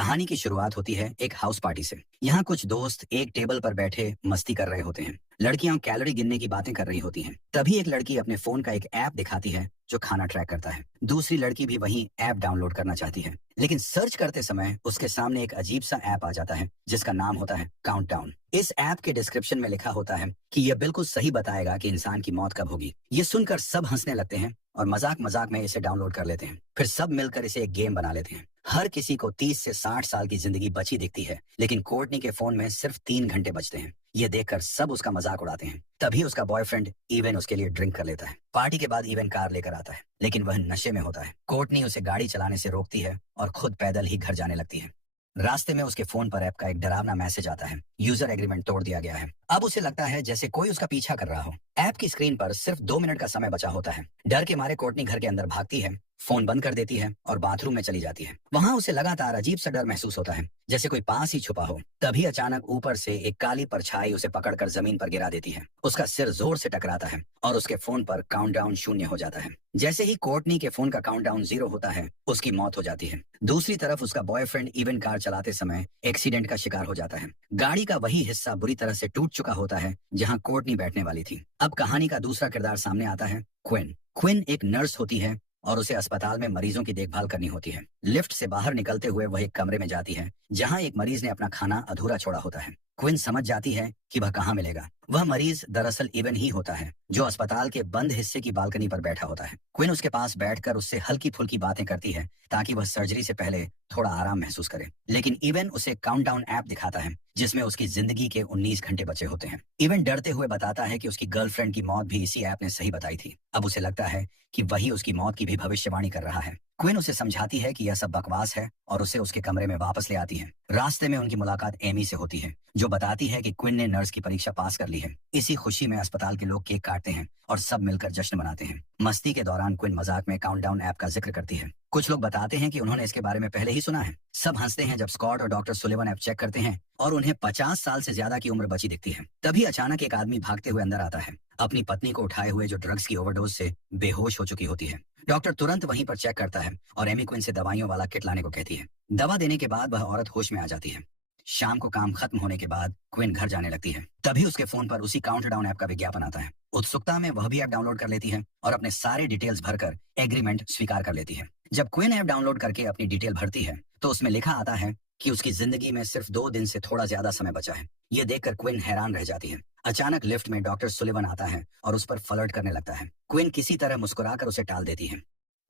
कहानी की शुरुआत होती है एक हाउस पार्टी से। यहाँ कुछ दोस्त एक टेबल पर बैठे मस्ती कर रहे होते हैं। लड़कियां कैलोरी गिनने की बातें कर रही होती हैं। तभी एक लड़की अपने फोन का एक ऐप दिखाती है जो खाना ट्रैक करता है। दूसरी लड़की भी वही ऐप डाउनलोड करना चाहती है, लेकिन सर्च करते समय उसके सामने एक अजीब सा ऐप आ जाता है जिसका नाम होता है काउंटडाउन। इस ऐप के डिस्क्रिप्शन में लिखा होता है कि यह बिल्कुल सही बताएगा कि इंसान की मौत कब होगी। ये सुनकर सब हंसने लगते हैं और मजाक मजाक में इसे डाउनलोड कर लेते हैं। फिर सब मिलकर इसे एक गेम बना लेते हैं। हर किसी को 30 से 60 साल की जिंदगी बची दिखती है, लेकिन कोर्टनी के फोन में सिर्फ 3 घंटे बचते हैं। ये देखकर सब उसका मजाक उड़ाते हैं। तभी उसका बॉयफ्रेंड इवन उसके लिए ड्रिंक कर लेता है। पार्टी के बाद इवन कार लेकर आता है, लेकिन वह नशे में होता है। कोर्टनी उसे गाड़ी चलाने से रोकती है और खुद पैदल ही घर जाने लगती है। रास्ते में उसके फोन पर ऐप का एक डरावना मैसेज आता है, यूजर एग्रीमेंट तोड़ दिया गया है। अब उसे लगता है जैसे कोई उसका पीछा कर रहा हो। ऐप की स्क्रीन पर सिर्फ 2 मिनट का समय बचा होता है। डर के मारे कोर्टनी घर के अंदर भागती है, फोन बंद कर देती है और बाथरूम में चली जाती है। वहां उसे लगातार अजीब सा डर महसूस होता है, जैसे कोई पास ही छुपा हो। तभी अचानक ऊपर से एक काली परछाई उसे पकड़कर जमीन पर गिरा देती है। उसका सिर जोर से टकराता है और उसके फोन पर काउंटडाउन 0 हो जाता है। जैसे ही कोर्टनी के फोन का काउंटडाउन 0 होता है, उसकी मौत हो जाती है। दूसरी तरफ उसका बॉयफ्रेंड इवन कार चलाते समय एक्सीडेंट का शिकार हो जाता है। गाड़ी का वही हिस्सा बुरी तरह से टूट चुका होता है जहां कोर्टनी बैठने वाली थी। अब कहानी का दूसरा किरदार सामने आता है, क्विन। क्विन एक नर्स होती है और उसे अस्पताल में मरीजों की देखभाल करनी होती है। लिफ्ट से बाहर निकलते हुए वह एक कमरे में जाती है जहां एक मरीज ने अपना खाना अधूरा छोड़ा होता है। क्विन समझ जाती है कि वह कहाँ मिलेगा। वह मरीज दरअसल इवन ही होता है, जो अस्पताल के बंद हिस्से की बालकनी पर बैठा होता है। क्विन उसके पास बैठकर उससे हल्की फुल्की बातें करती है ताकि वह सर्जरी से पहले थोड़ा आराम महसूस करे। लेकिन इवन उसे काउंटडाउन ऐप दिखाता है जिसमें उसकी जिंदगी के 19 घंटे बचे होते हैं। इवन डरते हुए बताता है कि उसकी गर्लफ्रेंड की मौत भी इसी ऐप ने सही बताई थी। अब उसे लगता है कि वही उसकी मौत की भी भविष्यवाणी कर रहा है। क्विन उसे समझाती है कि यह सब बकवास है और उसे उसके कमरे में वापस ले आती है। रास्ते में उनकी मुलाकात एमी से होती है, जो बताती है कि क्विन ने नर्स की परीक्षा पास कर ली है। इसी खुशी में अस्पताल के लोग केक काटते हैं और सब मिलकर जश्न मनाते हैं। मस्ती के दौरान क्विन मजाक में काउंटडाउन ऐप का जिक्र करती है। कुछ लोग बताते हैं कि उन्होंने इसके बारे में पहले ही सुना है। सब हंसते हैं जब स्कॉट और डॉक्टर सुलिवन ऐप चेक करते हैं और उन्हें 50 साल से ज्यादा की उम्र बची दिखती है। तभी अचानक एक आदमी भागते हुए अंदर आता है, अपनी पत्नी को उठाए हुए, जो ड्रग्स की ओवरडोज से बेहोश हो चुकी होती है। डॉक्टर तुरंत वहीं पर चेक करता है और एमी क्विन से दवाइयों वाला किट लाने को कहती है। दवा देने के बाद वह औरत होश में आ जाती है। शाम को काम खत्म होने के बाद क्विन घर जाने लगती है। तभी उसके फोन पर उसी काउंटडाउन ऐप का विज्ञापन आता है। उत्सुकता में वह भी ऐप डाउनलोड कर लेती है और अपने सारे डिटेल्स भरकर एग्रीमेंट स्वीकार कर लेती है। जब क्विन ऐप डाउनलोड करके अपनी डिटेल भरती है तो उसमें लिखा आता है कि उसकी जिंदगी में सिर्फ 2 दिन से थोड़ा ज्यादा समय बचा है। ये देखकर क्विन हैरान रह जाती है। अचानक लिफ्ट में डॉक्टर सुलिवन आता है और उस पर फ्लर्ट करने लगता है। क्विन किसी तरह मुस्कुराकर उसे टाल देती है।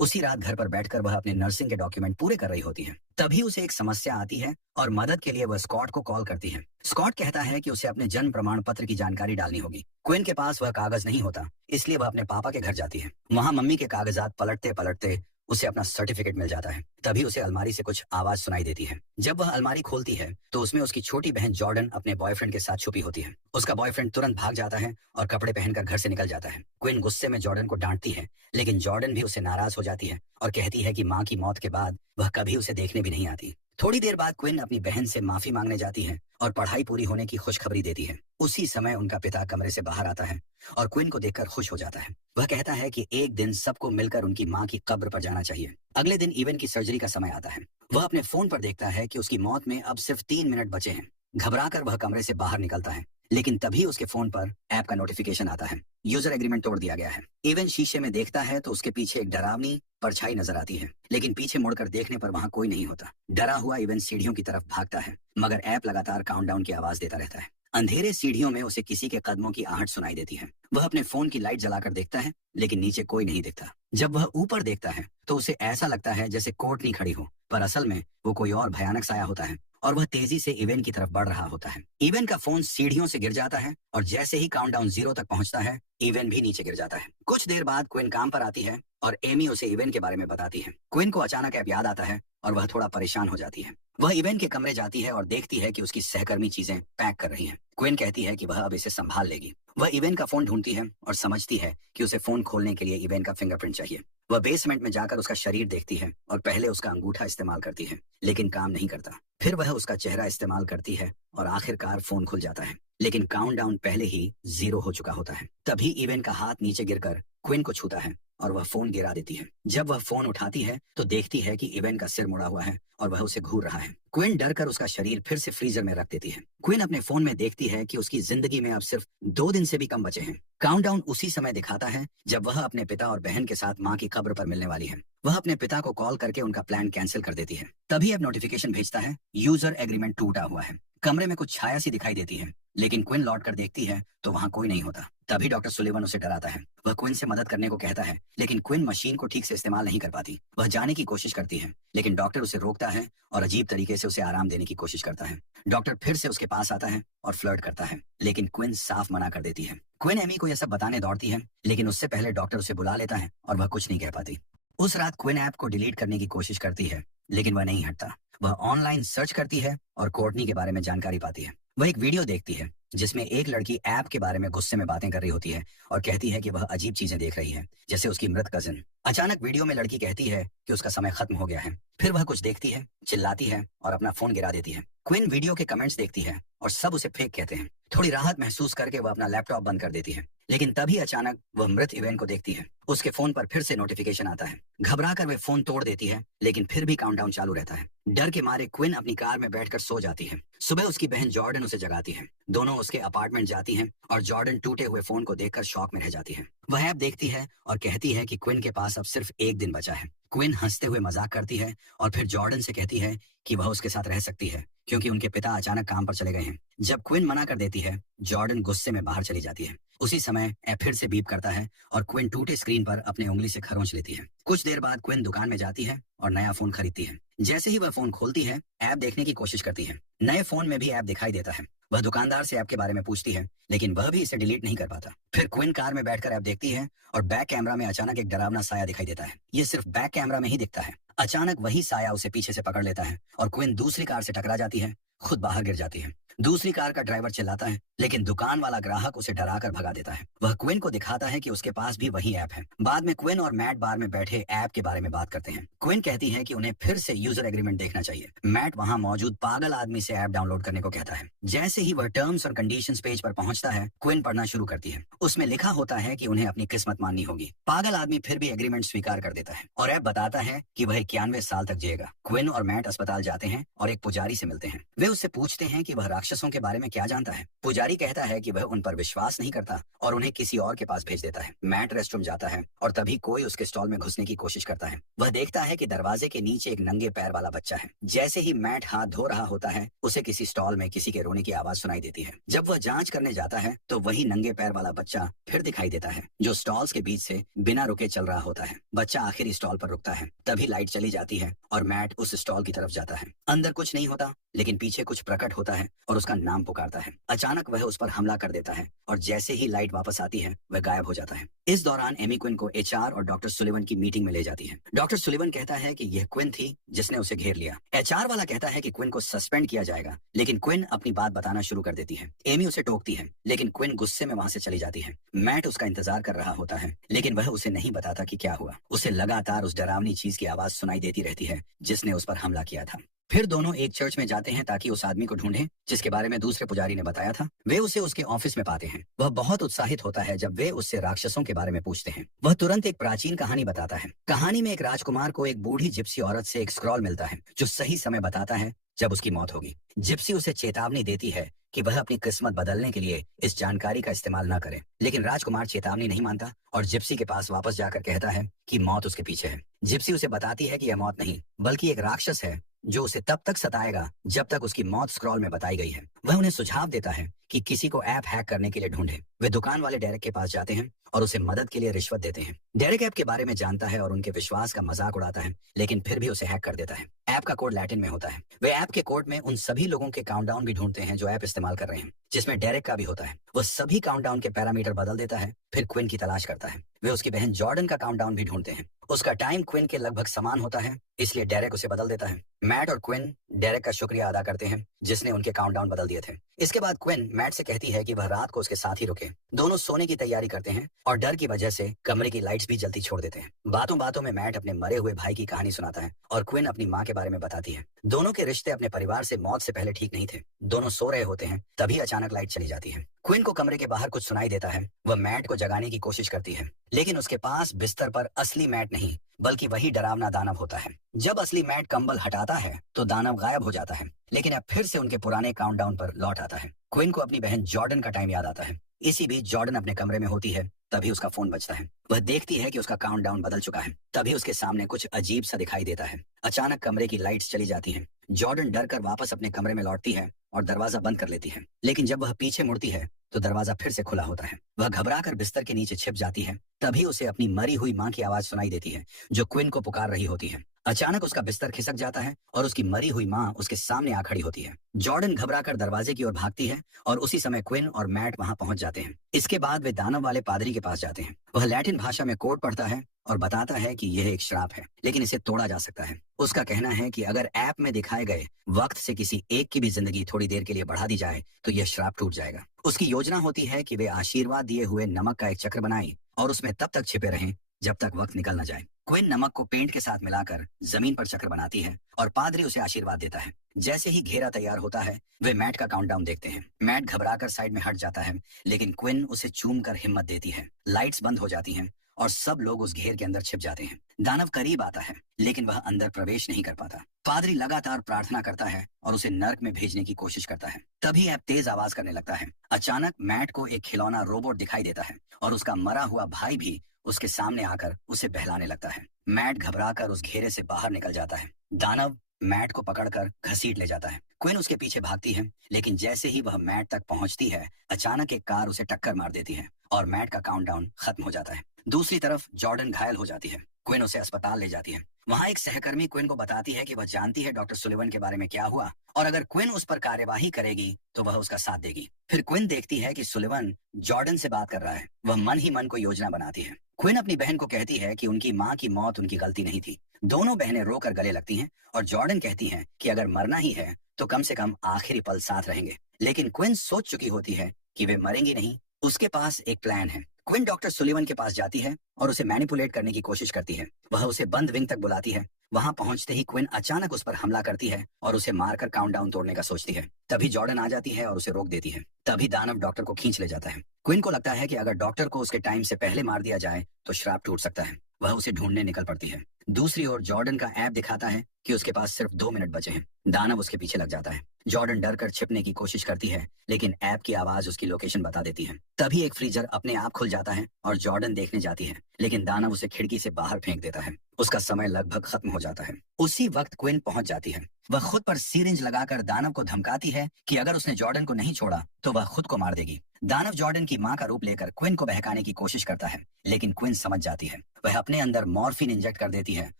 उसी रात घर पर बैठकर वह अपने नर्सिंग के डॉक्यूमेंट पूरे कर रही होती है। तभी उसे एक समस्या आती है और मदद के लिए वह स्कॉट को कॉल करती है। स्कॉट कहता है कि उसे अपने जन्म प्रमाण पत्र की जानकारी डालनी होगी। क्विन के पास वह कागज नहीं होता, इसलिए वह अपने पापा के घर जाती है। वहां मम्मी के कागजात पलटते पलटते उसे अपना सर्टिफिकेट मिल जाता है। तभी उसे अलमारी से कुछ आवाज सुनाई देती है। जब वह अलमारी खोलती है तो उसमें उसकी छोटी बहन जॉर्डन अपने बॉयफ्रेंड के साथ छुपी होती है। उसका बॉयफ्रेंड तुरंत भाग जाता है और कपड़े पहनकर घर से निकल जाता है। क्विन गुस्से में जॉर्डन को डांटती है, लेकिन जॉर्डन भी उससे नाराज हो जाती है और कहती है कि माँ की मौत के बाद वह कभी उसे देखने भी नहीं आती। थोड़ी देर बाद क्विन अपनी बहन से माफी मांगने जाती है और पढ़ाई पूरी होने की खुशखबरी देती है। उसी समय उनका पिता कमरे से बाहर आता है और क्विन को देखकर खुश हो जाता है। वह कहता है कि एक दिन सबको मिलकर उनकी माँ की कब्र पर जाना चाहिए। अगले दिन इवन की सर्जरी का समय आता है। वह अपने फोन पर देखता है कि उसकी मौत में अब सिर्फ 3 मिनट बचे हैं। घबराकर वह कमरे से बाहर निकलता है, लेकिन तभी उसके फोन पर ऐप का नोटिफिकेशन आता है, यूजर एग्रीमेंट तोड़ दिया गया है। इवन शीशे में देखता है तो उसके पीछे एक डरावनी परछाई नजर आती है, लेकिन पीछे मुड़कर देखने पर वहां कोई नहीं होता। डरा हुआ इवन सीढ़ियों की तरफ भागता है, मगर ऐप लगातार काउंटडाउन की आवाज देता रहता है। अंधेरे सीढ़ियों में उसे किसी के कदमों की आहट सुनाई देती है। वह अपने फोन की लाइट जलाकर देखता है, लेकिन नीचे कोई नहीं दिखता। जब वह ऊपर देखता है तो उसे ऐसा लगता है जैसे कोर्टनी खड़ी हो, पर असल में वो कोई और भयानक साया होता है और वह तेजी से इवन की तरफ बढ़ रहा होता है। इवन का फोन सीढ़ियों से गिर जाता है और जैसे ही काउंटडाउन 0 तक पहुंचता है, इवन भी नीचे गिर जाता है। कुछ देर बाद क्विन काम पर आती है और एमी उसे इवन के बारे में बताती है। क्विन को अचानक ऐप याद आता है और वह थोड़ा परेशान हो जाती है। वह इवन के कमरे जाती है और देखती है कि उसकी सहकर्मी चीजें पैक कर रही हैं। क्विन कहती है कि वह अब इसे संभाल लेगी। वह इवन का फोन ढूंढती है और समझती है कि उसे फोन खोलने के लिए इवन का फिंगरप्रिंट चाहिए। वह बेसमेंट में जाकर उसका शरीर देखती है और पहले उसका अंगूठा इस्तेमाल करती है, लेकिन काम नहीं करता। फिर वह उसका चेहरा इस्तेमाल करती है और आखिरकार फोन खुल जाता है, लेकिन काउंटडाउन पहले ही 0 हो चुका होता है। तभी इवन का हाथ नीचे गिरकर क्विन को छूता है और वह फोन गिरा देती है। जब वह फोन उठाती है तो देखती है कि इवन का सिर मुड़ा हुआ है और वह उसे घूर रहा है। क्विन डर कर उसका शरीर फिर से फ्रीजर में रख देती है। क्विन अपने फोन में देखती है कि उसकी जिंदगी में अब सिर्फ 2 दिन से भी कम बचे हैं। काउंटडाउन उसी समय दिखाता है जब वह अपने पिता और बहन के साथ माँ की कब्र पर मिलने वाली है। वह अपने पिता को कॉल करके उनका प्लान कैंसिल कर देती है। तभी अब नोटिफिकेशन भेजता है, यूजर एग्रीमेंट टूटा हुआ है। कमरे में कुछ छाया सी दिखाई देती है, लेकिन क्विन लौट कर देखती है तो वहाँ कोई नहीं होता। तभी डॉक्टर सुलिवन उसे डराता है। वह क्विन से मदद करने को कहता है, लेकिन क्विन मशीन को ठीक से इस्तेमाल नहीं कर पाती। वह जाने की कोशिश करती है, लेकिन डॉक्टर उसे रोकता है और अजीब तरीके से उसे आराम देने की कोशिश करता है। डॉक्टर फिर से उसके पास आता है और फ्लर्ट करता है, लेकिन क्विन साफ मना कर देती है। क्विन एमी को यह सब बताने दौड़ती है, लेकिन उससे पहले डॉक्टर उसे बुला लेता है और वह कुछ नहीं कह पाती। उस रात क्विन ऐप को डिलीट करने की कोशिश करती है, लेकिन वह नहीं हटता। वह ऑनलाइन सर्च करती है और कोर्टनी के बारे में जानकारी पाती है। वह एक वीडियो देखती है जिसमें एक लड़की ऐप के बारे में गुस्से में बातें कर रही होती है और कहती है कि वह अजीब चीजें देख रही है, जैसे उसकी मृत कजिन। अचानक वीडियो में लड़की कहती है कि उसका समय खत्म हो गया है। फिर वह कुछ देखती है, चिल्लाती है और अपना फोन गिरा देती है। क्विन वीडियो के कमेंट्स देखती है और सब उसे फेक कहते हैं। थोड़ी राहत महसूस करके वह अपना लैपटॉप बंद कर देती है, लेकिन तभी अचानक वह मृत इवेंट को देखती है। उसके फोन पर फिर से नोटिफिकेशन आता है। घबराकर वह फोन तोड़ देती है, लेकिन फिर भी काउंटडाउन चालू रहता है। डर के मारे क्विन अपनी कार में बैठकर सो जाती है। सुबह उसकी बहन जॉर्डन उसे जगाती है। दोनों उसके अपार्टमेंट जाती हैं और जॉर्डन टूटे हुए फोन को देखकर शॉक में रह जाती है। वह ऐप देखती है और कहती है कि क्विन के पास अब सिर्फ 1 दिन बचा है। क्विन हंसते हुए मजाक करती है और फिर जॉर्डन से कहती है कि वह उसके साथ रह सकती है, क्योंकि उनके पिता अचानक काम पर चले गए हैं। जब क्विन मना कर देती है, जॉर्डन गुस्से में बाहर चली जाती है। उसी समय ऐप फिर से बीप करता है और क्विन टूटे स्क्रीन पर अपने उंगली से खरोंच लेती है। कुछ देर बाद क्विन दुकान में जाती है और नया फोन खरीदती है। जैसे ही वह फोन खोलती है, ऐप देखने की कोशिश करती है। नए फोन में भी ऐप दिखाई देता है। वह दुकानदार से ऐप के बारे में पूछती है, लेकिन वह भी इसे डिलीट नहीं कर पाता। फिर क्विन कार में बैठकर ऐप देखती है और बैक कैमरा में अचानक एक डरावना साया दिखाई देता है। ये सिर्फ बैक कैमरा में ही दिखता है। अचानक वही साया उसे पीछे से पकड़ लेता है और क्विन दूसरी कार से टकरा जाती है, खुद बाहर गिर जाती है। दूसरी कार का ड्राइवर चिल्लाता है, लेकिन दुकान वाला ग्राहक उसे डराकर भगा देता है। वह क्विन को दिखाता है कि उसके पास भी वही ऐप है। बाद में क्विन और मैट बार में बैठे ऐप के बारे में बात करते हैं। क्विन कहती है कि उन्हें फिर से यूजर एग्रीमेंट देखना चाहिए। मैट वहां मौजूद पागल आदमी से ऐप डाउनलोड करने को कहता है। जैसे ही वह टर्म्स और कंडीशंस पेज पर पहुंचता है, क्विन पढ़ना शुरू करती है। उसमें लिखा होता है कि उन्हें अपनी किस्मत माननी होगी। पागल आदमी फिर भी एग्रीमेंट स्वीकार कर देता है और ऐप बताता है कि वह 91 साल तक जिएगा। क्विन और मैट अस्पताल जाते हैं और एक पुजारी से मिलते हैं। वे उससे पूछते हैं कि वह राक्षसों के बारे में क्या जानता है। पुजारी कहता है कि वह उन पर विश्वास नहीं करता और उन्हें किसी और के पास भेज देता है। मैट रेस्टरूम जाता है और तभी कोई उसके स्टॉल में घुसने की कोशिश करता है। वह देखता है कि दरवाजे के नीचे एक नंगे पैर वाला बच्चा है। जैसे ही मैट हाथ धो रहा होता है, उसे किसी स्टॉल में किसी के रोने की आवाज सुनाई देती है। जब वह जांच करने जाता है तो वही नंगे पैर वाला बच्चा फिर दिखाई देता है, जो स्टॉल्स के बीच से बिना रुके चल रहा होता है। बच्चा आखिरी स्टॉल पर रुकता है। तभी लाइट चली जाती है और मैट उस स्टॉल की तरफ जाता है। अंदर कुछ नहीं होता, लेकिन पीछे कुछ प्रकट होता है और उसका नाम पुकारता है। अचानक वह उस पर हमला कर देता है और जैसे ही लाइट वापस आती है, वह गायब हो जाता है। इस दौरान एमी क्विन को एचआर और डॉक्टर सुलिवन की मीटिंग में ले जाती है। डॉक्टर सुलिवन कहता है कि यह क्विन थी जिसने उसे घेर लिया। एचआर वाला कहता है कि क्विन को सस्पेंड किया जाएगा, लेकिन क्विन अपनी बात बताना शुरू कर देती है। एमी उसे टोकती है, लेकिन क्विन गुस्से में वहां से चली जाती है। मैट उसका इंतजार कर रहा होता है, लेकिन वह उसे नहीं बताता कि क्या हुआ। उसे लगातार उस डरावनी चीज की आवाज सुनाई देती रहती है जिसने उस पर हमला किया था। फिर दोनों एक चर्च में जाते हैं ताकि उस आदमी को ढूंढें जिसके बारे में दूसरे पुजारी ने बताया था। वे उसे उसके ऑफिस में पाते हैं। वह बहुत उत्साहित होता है जब वे उससे राक्षसों के बारे में पूछते हैं। वह तुरंत एक प्राचीन कहानी बताता है। कहानी में एक राजकुमार को एक बूढ़ी जिप्सी औरत से एक स्क्रॉल मिलता है जो सही समय बताता है जब उसकी मौत होगी। जिप्सी उसे चेतावनी देती है कि वह अपनी किस्मत बदलने के लिए इस जानकारी का इस्तेमाल न करे, लेकिन राजकुमार चेतावनी नहीं मानता और जिप्सी के पास वापस जाकर कहता है कि मौत उसके पीछे है। जिप्सी उसे बताती है कि यह मौत नहीं, बल्कि एक राक्षस है जो उसे तब तक सताएगा जब तक उसकी मौत स्क्रॉल में बताई गई है। वह उन्हें सुझाव देता है कि किसी को ऐप हैक करने के लिए ढूंढे। वे दुकान वाले डेरेक के पास जाते हैं और उसे मदद के लिए रिश्वत देते हैं। डेरेक ऐप के बारे में जानता है और उनके विश्वास का मजाक उड़ाता है, लेकिन फिर भी उसे हैक कर देता है। ऐप का कोड लैटिन में होता है। वे ऐप के कोड में उन सभी लोगों के काउंटडाउन भी ढूंढते हैं जो ऐप इस्तेमाल कर रहे हैं, जिसमें डेरेक का भी होता है। वह सभी काउंटडाउन के पैरामीटर बदल देता है, फिर क्विन की तलाश करता है। वे उसकी बहन जॉर्डन का काउंटडाउन भी ढूंढते हैं। उसका टाइम क्विन के लगभग समान होता है, इसलिए डेरेक उसे बदल देता है। मैट और क्विन डेरेक का शुक्रिया अदा करते हैं जिसने उनके काउंटडाउन बदल दिए थे। इसके बाद क्विन मैट से कहती है कि वह रात को उसके साथ ही रुके। दोनों सोने की तैयारी करते हैं और डर की वजह से कमरे की लाइट्स भी जलती छोड़ देते हैं। बातों बातों में मैट अपने मरे हुए भाई की कहानी सुनाता है और क्विन अपनी माँ के बारे में बताती है। दोनों के रिश्ते अपने परिवार से मौत से पहले ठीक नहीं थे। दोनों सो रहे होते हैं, तभी अचानक लाइट चली जाती है। क्विन को कमरे के बाहर कुछ सुनाई देता है। वह मैट को जगाने की कोशिश करती है, लेकिन उसके पास बिस्तर पर असली मैट नहीं, बल्कि वही डरावना दानव होता है। जब असली मैट कंबल हटाता है तो दानव गायब हो जाता है, लेकिन अब फिर से उनके पुराने काउंटडाउन पर लौट आता है। क्विन को अपनी बहन जॉर्डन का टाइम याद आता है। इसी बीच जॉर्डन अपने कमरे में होती है, तभी उसका फोन बजता है। वह देखती है कि उसका काउंटडाउन बदल चुका है। तभी उसके सामने कुछ अजीब सा दिखाई देता है। अचानक कमरे की लाइट्स चली जाती हैं। जॉर्डन डर कर वापस अपने कमरे में लौटती है और दरवाजा बंद कर लेती है, लेकिन जब वह पीछे मुड़ती है तो दरवाजा फिर से खुला होता है। वह घबराकर बिस्तर के नीचे छिप जाती है। तभी उसे अपनी मरी हुई माँ की आवाज सुनाई देती है, जो क्विन को पुकार रही होती है। अचानक उसका बिस्तर खिसक जाता है और उसकी मरी हुई माँ उसके सामने आ खड़ी होती है। जॉर्डन घबराकर दरवाजे की ओर भागती है और उसी समय क्विन और मैट वहां पहुंच जाते हैं। इसके बाद वे दानव वाले पादरी के पास जाते हैं। वह लैटिन भाषा में कोड पढ़ता है और बताता है कि यह एक श्राप है, लेकिन इसे तोड़ा जा सकता है। उसका कहना है कि अगर ऐप में दिखाए गए वक्त से किसी एक की भी जिंदगी थोड़ी देर के लिए बढ़ा दी जाए तो यह श्राप टूट जाएगा। उसकी योजना होती है कि वे आशीर्वाद दिए हुए नमक का एक चक्र बनाएं और उसमें तब तक छिपे रहें जब तक वक्त निकल न जाए। क्विन नमक को पेंट के साथ मिलाकर जमीन पर चक्र बनाती है और पादरी उसे आशीर्वाद देता है। जैसे ही घेरा तैयार होता है, वे मैट का काउंटडाउन देखते हैं। मैट घबराकर साइड में हट जाता है, लेकिन क्विन उसे चूम कर हिम्मत देती है। लाइट्स बंद हो जाती हैं और सब लोग उस घेर के अंदर छिप जाते हैं। दानव करीब आता है, लेकिन वह अंदर प्रवेश नहीं कर पाता। पादरी लगातार प्रार्थना करता है और उसे नर्क में भेजने की कोशिश करता है। तभी ऐप तेज आवाज करने लगता है। अचानक मैट को एक खिलौना रोबोट दिखाई देता है और उसका मरा हुआ भाई भी उसके सामने आकर उसे बहलाने लगता है। मैट घबराकर उस घेरे से बाहर निकल जाता है। दानव मैट को पकड़कर घसीट ले जाता है। क्विन उसके पीछे भागती है, लेकिन जैसे ही वह मैट तक पहुंचती है, अचानक एक कार उसे टक्कर मार देती है और मैट का काउंटडाउन खत्म हो जाता है। दूसरी तरफ जॉर्डन घायल हो जाती है। क्विन उसे अस्पताल ले जाती है। वहाँ एक सहकर्मी क्विन को बताती है कि वह जानती है डॉक्टर सुलिवन के बारे में क्या हुआ और अगर क्विन उस पर कार्यवाही करेगी तो वह उसका साथ देगी। फिर क्विन देखती है कि सुलिवन जॉर्डन से बात कर रहा है। वह मन ही मन को योजना बनाती है। क्विन अपनी बहन को कहती है कि उनकी माँ की मौत उनकी गलती नहीं थी। दोनों बहनें रोकर गले लगती हैं और जॉर्डन कहती है कि अगर मरना ही है तो कम से कम आखिरी पल साथ रहेंगे। लेकिन क्विन सोच चुकी होती है कि वे मरेंगी नहीं। उसके पास एक प्लान है। क्विन डॉक्टर सुलिवन के पास जाती है और उसे मैनिपुलेट करने की कोशिश करती है। वह उसे बंद विंग तक बुलाती है। वहां पहुंचते ही क्विन अचानक उस पर हमला करती है और उसे मारकर काउंटडाउन तोड़ने का सोचती है। तभी जॉर्डन आ जाती है और उसे रोक देती है। तभी दानव डॉक्टर को खींच ले जाता है। क्विन को लगता है कि अगर डॉक्टर को उसके टाइम से पहले मार दिया जाए तो श्राप टूट सकता है। वह उसे ढूंढने निकल पड़ती है। दूसरी ओर जॉर्डन का ऐप दिखाता है कि उसके पास सिर्फ 2 मिनट बचे हैं। दानव उसके पीछे लग जाता है। जॉर्डन डर कर छिपने की कोशिश करती है, लेकिन ऐप की आवाज उसकी लोकेशन बता देती है। तभी एक फ्रीजर अपने आप खुल जाता है और जॉर्डन देखने जाती है, लेकिन दानव उसे खिड़की से बाहर फेंक देता है। उसका समय लगभग खत्म हो जाता है। उसी वक्त क्विन पहुंच जाती है। वह खुद पर सीरिंज लगाकर दानव को धमकाती है कि अगर उसने जॉर्डन को नहीं छोड़ा तो वह खुद को मार देगी। दानव जॉर्डन की मां का रूप लेकर क्विन को बहकाने की कोशिश करता है, लेकिन क्विन समझ जाती है। वह अपने अंदर मॉर्फिन इंजेक्ट कर देती है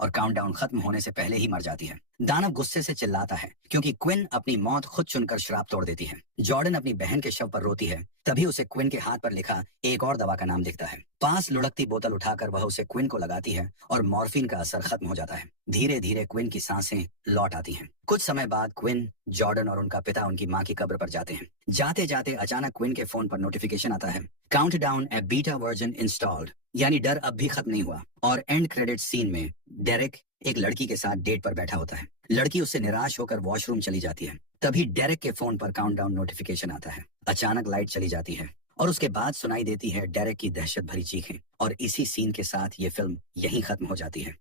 और काउंटडाउन खत्म होने से पहले ही मर जाती है। दानव गुस्से से चिल्लाता है क्योंकि क्विन अपनी मौत खुद चुनकर श्राप तोड़ देती है। जॉर्डन अपनी बहन के शव पर रोती है। तभी उसे क्विन के हाथ पर लिखा एक और दवा का नाम दिखता है। पास लुढ़कती बोतल उठाकर वह उसे क्विन को लगाती है और मॉर्फिन का असर खत्म हो जाता है। धीरे धीरे क्विन की सांसें लौट आती हैं। कुछ समय बाद क्विन, जॉर्डन और उनका पिता उनकी मां की कब्र पर जाते हैं। जाते जाते अचानक क्विन के फोन पर नोटिफिकेशन आता है, काउंटडाउन ए बीटा वर्जन इंस्टॉल्ड, यानी डर अब भी खत्म नहीं हुआ। और एंड क्रेडिट सीन में डेरेक एक लड़की के साथ डेट पर बैठा होता है। लड़की उससे निराश होकर वॉशरूम चली जाती है। तभी डेरेक के फोन पर काउंटडाउन नोटिफिकेशन आता है। अचानक लाइट चली जाती है और उसके बाद सुनाई देती है डेरेक की दहशत भरी चीखें। और इसी सीन के साथ ये फिल्म यहीं खत्म हो जाती है।